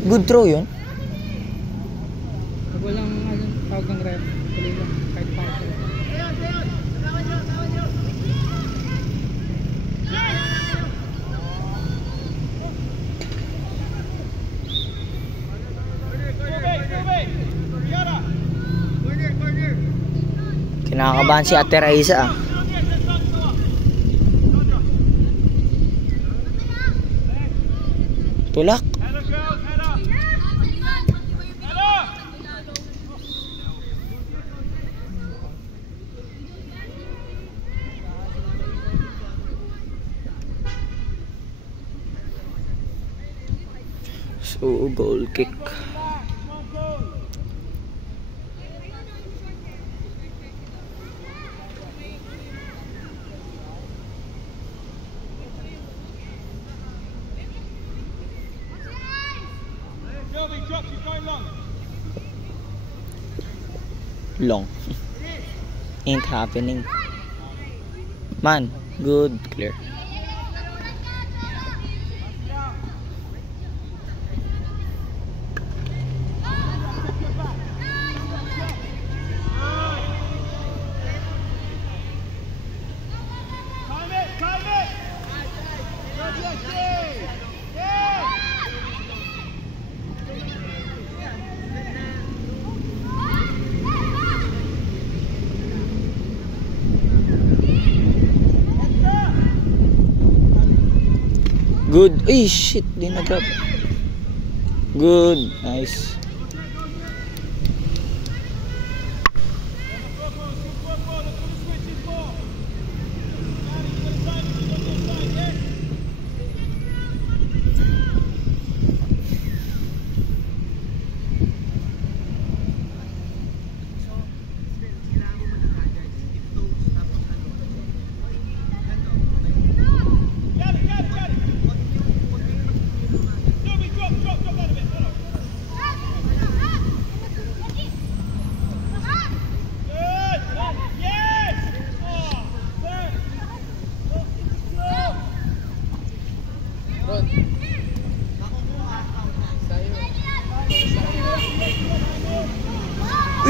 Good throw yun. Pag walang tawag ng ref, tuloy lang. Kahit pa ako. Kinakabahan si Ate Raisa ah. Tulak. So, goal kick. Long. Ain't happening. Man, good, clear. Good. Ay, shit. Di nag-grab. Good. Nice.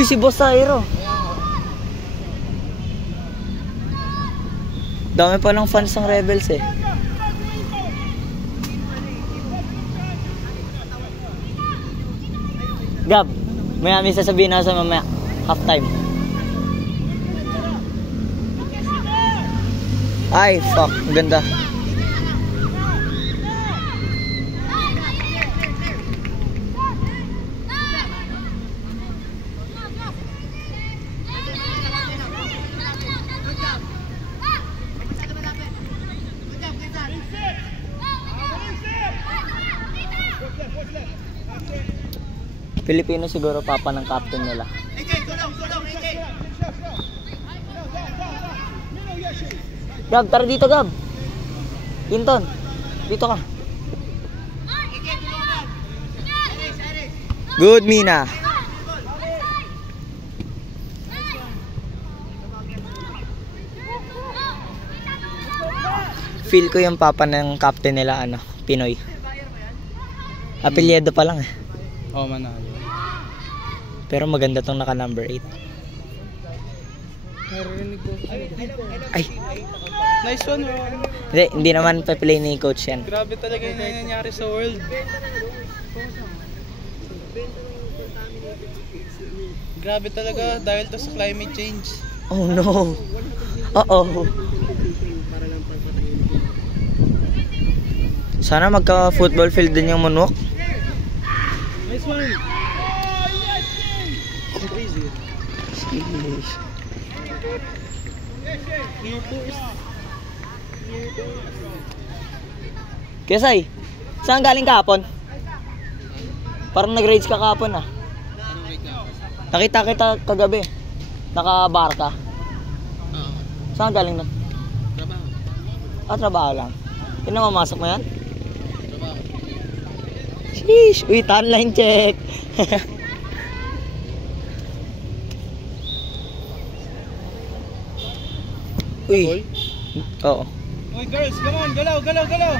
Uy, si Boss Aero. Dami pa ng fans ng Rebels eh. Gab, may amin sasabihin na sa mamaya. Half time. Ay, fuck. Ganda. Pilipino siguro papa ng captain nila. Gab, tara dito Gab. Hinton, dito ka. Good, Mina. Feel ko yung papa ng captain nila, ano, Pinoy. Apelyido pa lang eh. Oh, Manalo. Pero maganda tong naka number 8. Narinig ko. Ay. Nice one, Ron. Hindi naman pa-play ni coach yan. Grabe talaga yung nangyayari sa world. Grabe talaga dahil to sa climate change. Oh no. Uh-oh. Sana magka-football field din yung Moonwalk. Nice one. Kesay, saan galing kahapon? Parang nag-rage ka kahapon ah. Nakita kita kagabi. Naka-bar ka. Saan galing na? Trabaho. Ah, trabaho lang. Pinamamasok mo yan? Trabaho. Sheesh! Uy, timeline check! Uy! Oo. Uy girls, come on, galaw, galaw, galaw!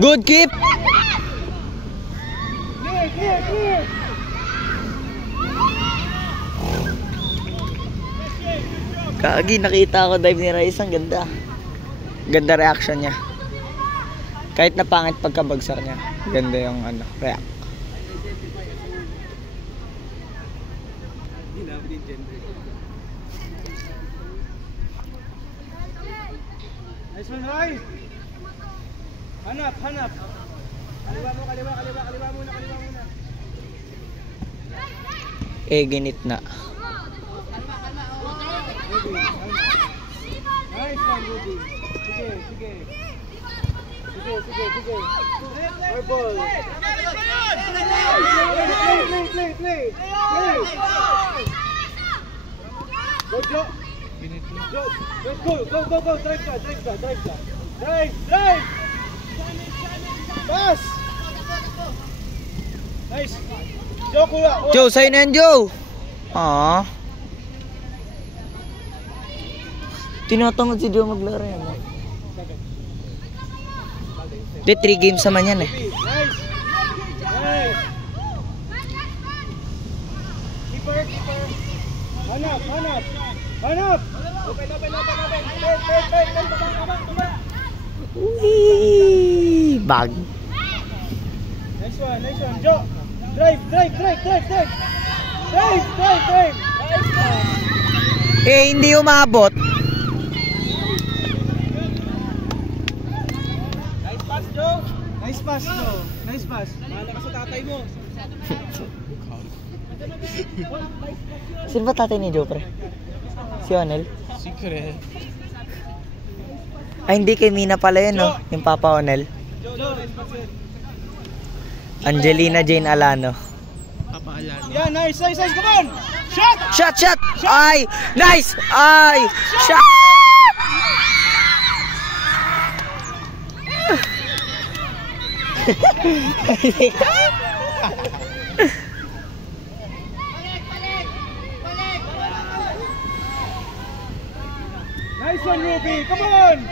Good keep. Clear. Kagi, nakita ko dive ni Rice. Ang ganda. Ganda reaction niya. Kahit na pangit pagkabagsak niya. Ganda yung react. Nice one, Roy. Hanap. Kaliwa muna. Ginit na. Nice one, Ruby. Sige. Our ball. Play. Go, Joe. Let's go. Drive ka. Drive. Pass. Nice. Joe, kuya. Joe, sa'yo na yan, Joe. Tinatamad si Joe maglaro yan. Hindi, 3 games naman yan eh. Nice. Keeper. Hanap. Open. Uy, bag. Nice one. Joe. Drive. Drive. Hindi umabot. Nice pass. Mahala ka sa tatay mo. Sino ba tatay ni Joe, pre? Si Onel? Secret. Ay, hindi, kay Mina pala yun, no? Yung Papa Onel. Angelina Jane Alano. Papaalala. Yeah, nice. Come on. Shot. Shot! Ay! Nice! Ay! Shot! Nice one, Ruby. Come on.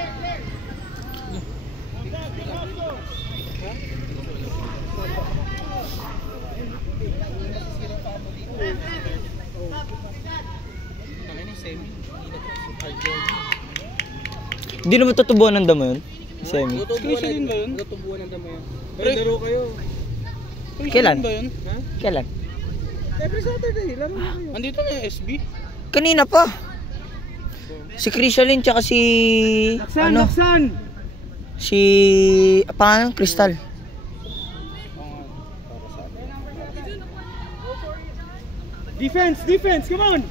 Hindi naman tutubuan ng damo yun. Semi. Screenshot ba yun? Natubuan ng damo yan. Laro kayo. Kailan? Ba yun? Kailan? Every Saturday, laro kayo. Andito na yung SB. Kanina pa. Si Krishalin tsaka si... Laksan. Si... Pangalan? Crystal. Defense. Come on.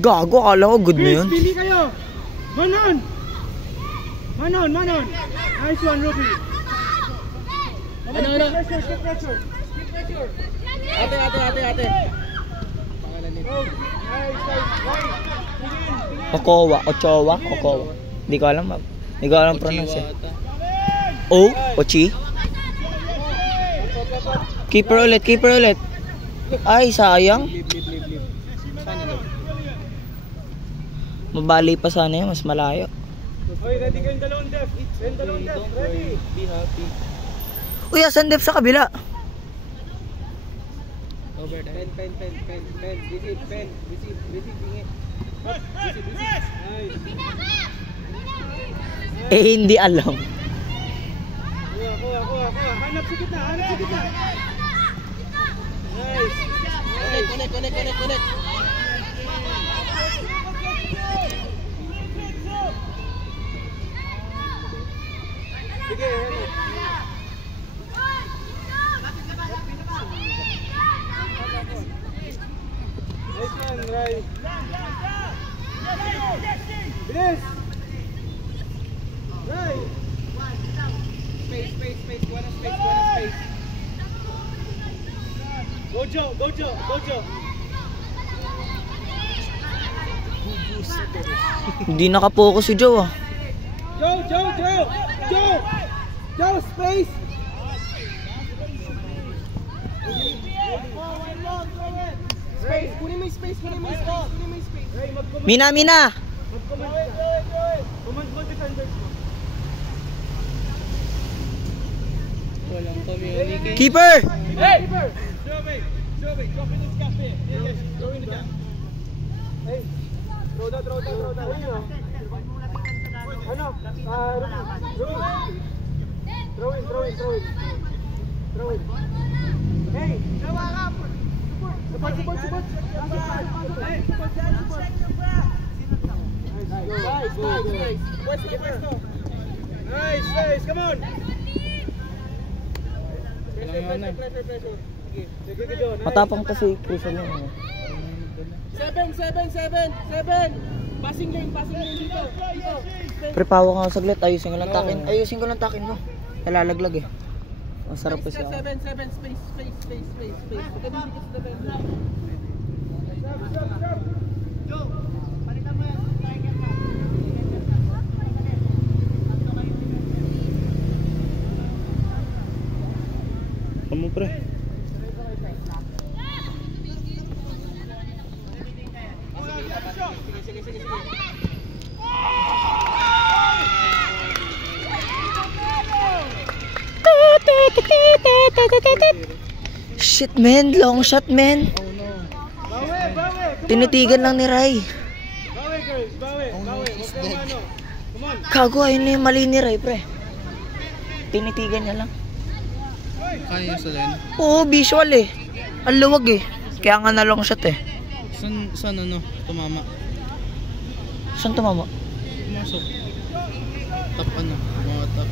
Gago, akala ko good na yun. Pili kayo. Manon. Nice one, Ruby. Ano? Keep pressure. Ate. Pangalan nito. Ochoa. Hindi ko alam pronounce eh. Ochi. Keeper ulit. Ay, sayang. Sana daw. Mabali pa sana yun, mas malayo. Hoy, ready kayong dalawang depth. Ready. Be happy. Uy, asan dep sa kabila? Over there. Pen. Receive. Bingi. Receive. Nice. Hindi alam. Kuha. Hanap sa kita. Nice. Connect. Sige, nice one, Ray. Bilis! Ray! Space. Buena space. Go, Joe. Hindi nakapokus si Joe ah. Joe, space! Space, kunin mo yung space. Mina! Command mo defenders mo. Walang communicate. Keeper! Hey! Joey, drop in this cafe. Yes, throw in the gap. Hey, throw that. Ano? Throw in. Hey, support. Nice, come on. Pressure. Sige, John. Matapang pa si Chris ano. 7. Passing lane dito. Prepawa ka nga saglit, ayusin ko lang takin mo. Nalalaglag eh. Ang sarap pa siya. 7, space. Pagka dito sa defender. Joe, palitan mo yan. Kamu pre. Sige. Shit man, long shot man. Bawi. Tinitigan lang ni Rai. Bawi, girls. Huwag kang ano. Come on. Kago, ayun na yung mali ni Rai, pre. Tinitigan niya lang. Kaya yung sa line. Oo, visual eh. Ang luwag eh. Kaya nga na long shot eh. Saan ano? Tumama. Saan tumama? Pumasok. Top ano? Mga top.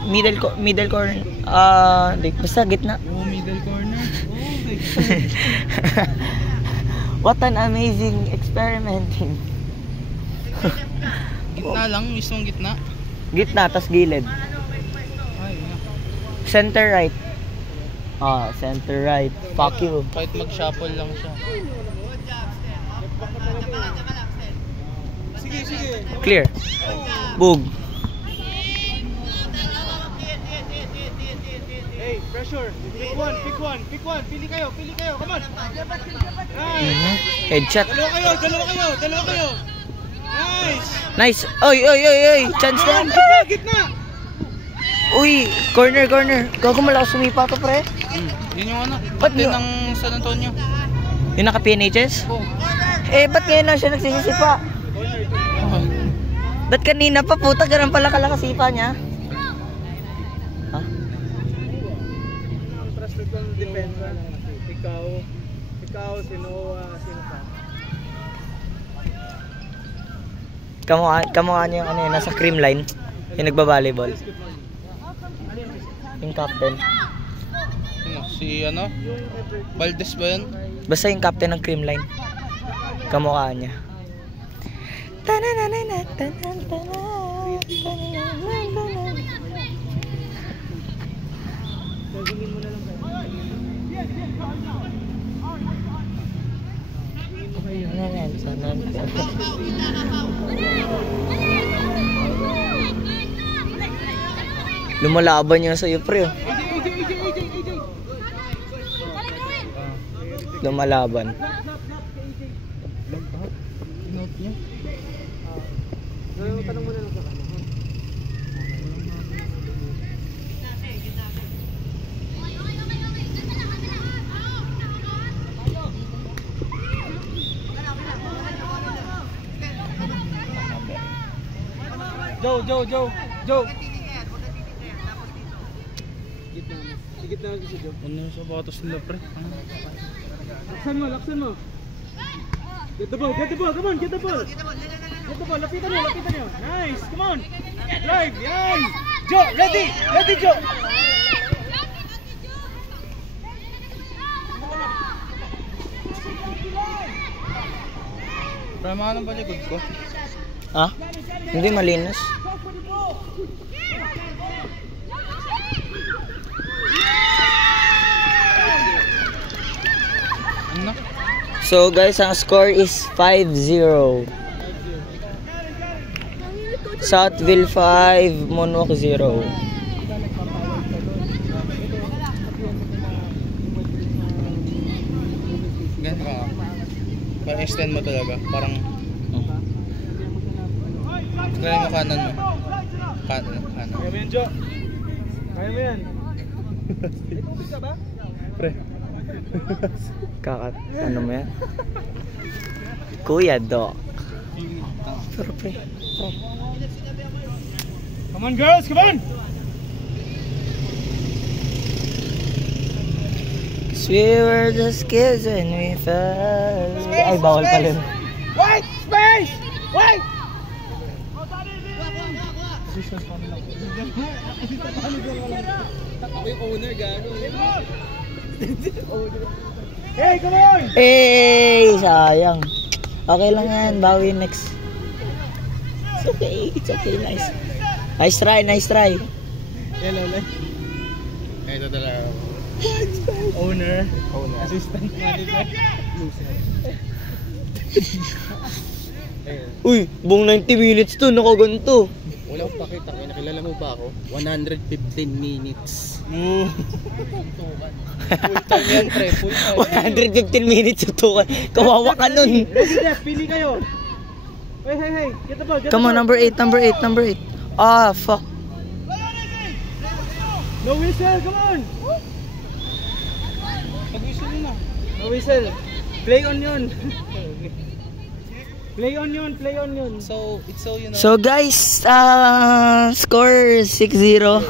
Middle corner. Hindi, basta gitna. Oh, middle corner. What an amazing experimenting. Gitna lang, mismong gitna. Gitna, tas gilid. Ay, Center right. Center right. Fuck you. kahit mag-shuffle lang siya. Sige. Clear. Boog. Hey, pressure. Pick one. Pili kayo. Come on. Nice. Headshot. Dalawa kayo. Nice. Nice. Oy. Chance na. Gitna. Uy, corner. Gago malakas sumipa to, pre. Yun yung ano, Ba't captain yun? ng San Antonio. Yung naka-PNHS? Oh. Ba't ngayon lang siya nagsisisipa? Ba't kanina pa, puta, ganun pala kalakasipa niya? Ha? Trusted kong defense. Ikaw, sino pa? Kamukha niya yung ano yun, nasa cream line. Yung nagbabalibol. Yung captain. Ano, si ano? Valdez ba yun? Basta yung captain ng cream line. Kamukha niya. Lumalaban niya sa'yo, pre. Oh. Lumalaban. Note niya. Tanong mo na lang sa kanya. Joe. Gitna na si Joe. Ano yung sapatos nila pre? Laksan mo. Get the ball. Come on, get the ball. Lapitan nyo. Nice, come on. Drive, yan. Joe, ready, Joe. Para mga nang balikod ko. Ha? Hindi malinis. Ano? So guys, ang score is 5-0. Southville 5, Moonwalk 0. Ganito ka. Parang extend mo talaga. Parang try mo kanan mo. Kanan. Ayan, Joe. Kaya mo yan. May tubig ka ba? Pre. Ano mo yan? Kuya Doc. Pero pre. Come on girls, come on! We were just kids when we fell. Ay, bawal pala. White space! White! Ako yung owner, gago. Hey, come on! Eh, sayang. Okay lang yan, bawi next. It's okay, nice. Nice try. Hello, ito talaga. Owner. Assistant manager. Uy, buong 90 minutes to, nakaganto. Wala akong pakita. Nakilala mo ba ako? 115 minutes. Full time yan, pre. Full time. 115 minutes tutukan. Kawawa ka nun. Ready, Def. Pili kayo. Hey. Get the ball. Come on, number 8. Ah, fuck. No whistle, come on. Mag-whistle na. No whistle. Play on yun. Play on yun. So, it's so, you know. So guys, score 6-0. Oh,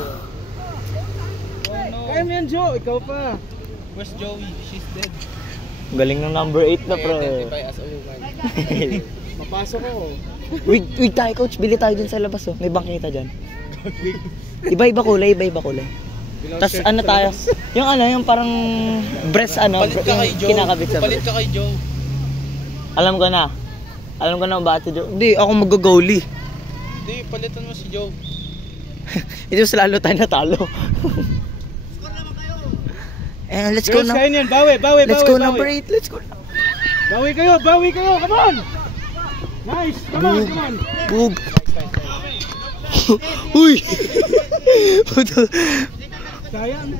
no. Kaya mo yan, Joe. Ikaw pa. Where's Joey? She's dead. Galing ng number 8 na, bro. Identify as a woman. Papasok ko. Wait tayo, coach. Bili tayo dun sa labas, oh. May bangkita dyan. Iba-iba kulay. Tapos ano tayo? Yung parang breast Palit ka kay Joe. kinakabit sa Palit breast. ka kay Joe. Alam ko na kung bakit si Joe. Hindi, ako mag-goalie. Hindi, palitan mo si Joe. Ito mas lalo tayo natalo. Let's go Girls, now. kaya niyan. Bawi. Let's go number 8. Let's go. Bawi kayo. Come on. Nice. Come on. Bug. Uy. Sayang.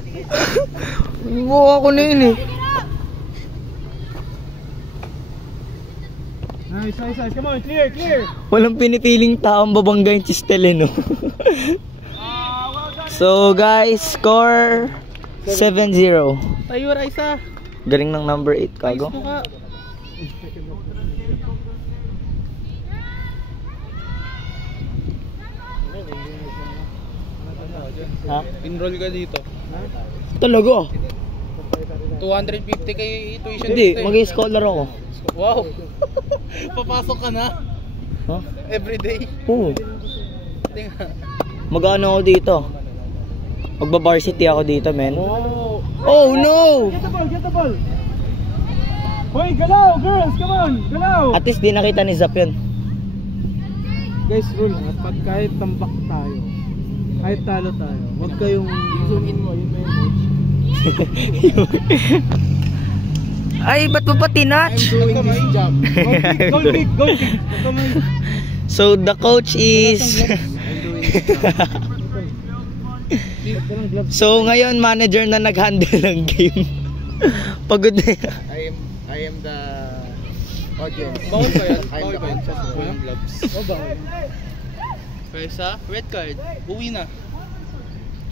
Mukha ko na yun eh. Nice. Come on, clear. Walang pinipiling taong babangga yung chistel eh, no? So guys, score 7-0. Tayo, Raisa. Galing ng number 8, kago. Ayos mo ka. Ha? Enroll ka dito. Talaga? 250 kay tuition Hindi, dito eh. mag-scholar ako. Wow. Papasok ka na Ha? everyday. Oo. Hindi nga. Mag-ano ako dito? Magba-varsity ako dito, men. Oh no! Get the ball. Hoy, galaw, girls, come on, galaw. At least di nakita ni Zap yun. Guys, rule ha, pag kahit tambak tayo, kahit talo tayo, huwag kayong zoom in mo, yun na yung coach. Ay, ba't mo pa tinatch? Doing this job. Goal kick. So the coach is So ngayon manager na nag-handle ng game. Pagod na yan. I am the audience. Bawal ba yan? Bawal ba yan? Walang gloves. O bawal. Kaysa, red card. Uwi na.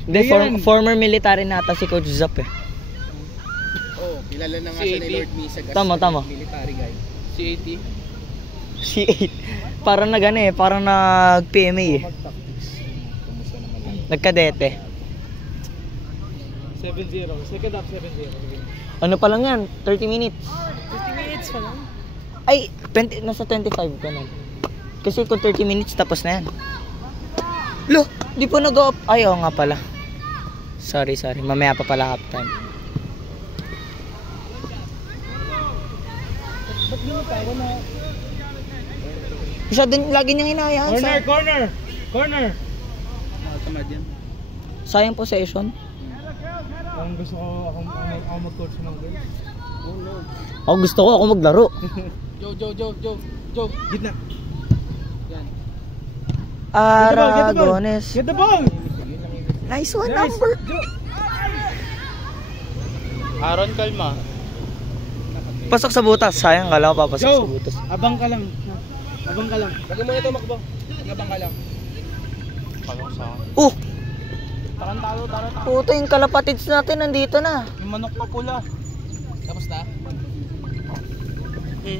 Hindi, former military nata si Coach Zap eh. Oh, kilala na nga siya ni Lord Misa. Tama. Military guy. C80. C8. Parang parang nag-PMA eh. Nagkadete. 7-0. Second half 7-0. Ano pa lang yan? 30 minutes. 50 minutes pa lang. Ay, nasa 25 ka na. Kasi kung 30 minutes tapos na yan. Lo, di pa nag-up. Ay, oo nga pala. Sorry. Mamaya pa pala half time. Ba't di mo tayo na? Lagi niyang hinahayaan sa... Corner. Tamad yan. Sayang possession. Parang gusto ko ako mag-coach ng girls. Oh no. Ako gusto ko maglaro. Joe. Gitna. Yan. Aragones. Get the ball. Nice one, number. Aaron, kalma. Pasok sa butas. Sayang, kala ko papasok sa butas. Abang ka lang. Lagyan mo ito, Makbo. Ngabang ka lang. Pagong sa akin. Oh! Tarantado. Puto yung kalapatids natin nandito na. Yung manok na pula. Tapos na?